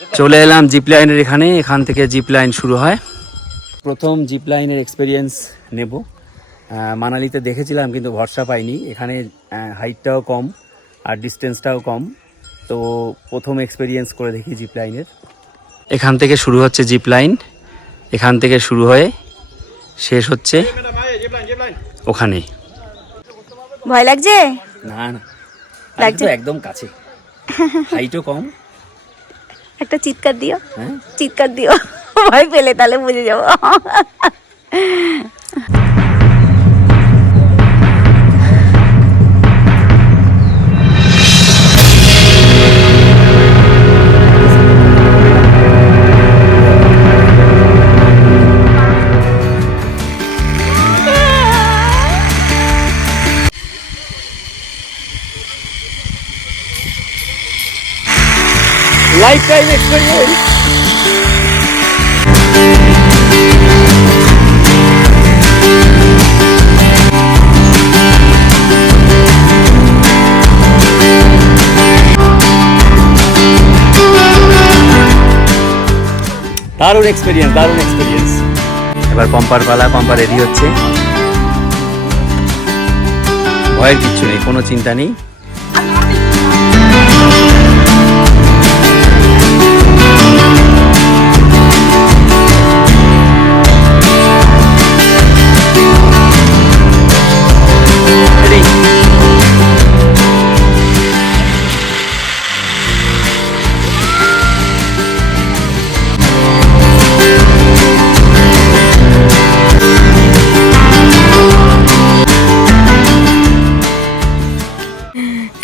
চলে এলাম জিপ লাইনের এখানে, এখান থেকে জিপ লাইন শুরু হয়। প্রথম জিপ লাইনের এক্সপিরিয়েন্স নেব। মানালিতে দেখেছিলাম কিন্তু ভরসা পাইনি, এখানে হাইটটাও কম আর ডিস্টেন্সটাও কম, তো প্রথম এক্সপিরিয়েন্স করে দেখি জিপ লাইনের। এখান থেকে শুরু হচ্ছে জিপ লাইন, এখান থেকে শুরু হয়ে শেষ হচ্ছে ওখানে। ভয় লাগছে? না না, লাগছে একদম কাছে, হাইটও কম। একটা চিৎকার দিও, হ্যাঁ চিৎকার দিও, ভয় পেলে তাহলে বুঝে যাবো। Lifetime experience. দারুণ এক্সপিরিয়েন্স, দারুণ এক্সপিরিয়েন্স। এবার পাম্পার পালা, পাম্পার রেডি হচ্ছে। ভয়ের কিচ্ছু নেই, কোনো চিন্তা নেই।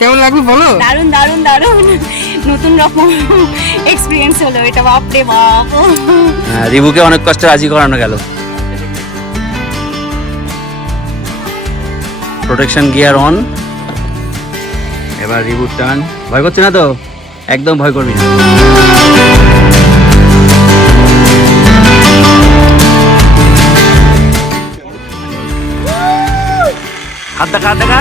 কেমন লাগবে বলো? দারুণ দারুণ দারুণ, নতুন রকম এক্সপিরিয়েন্স হলো এটা, বাপরে বাপ। রিবুকে অনেক কষ্ট রাজি করানো গেল। প্রোটেকশন গিয়ার অন, এবার রিবুট টার্ন। ভয় করছে না তো? একদম ভয় করবি না। হাত দেখা, হাত দেখা।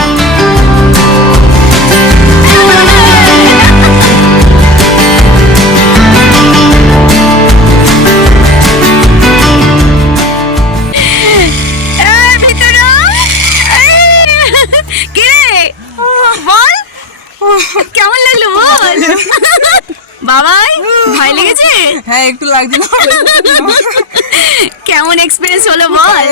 কেমন লাগলো বল বাবাই? ভয় লেগেছে? হ্যাঁ একটু লাগছিল। কেমন এক্সপিরিয়েন্স হলো বল?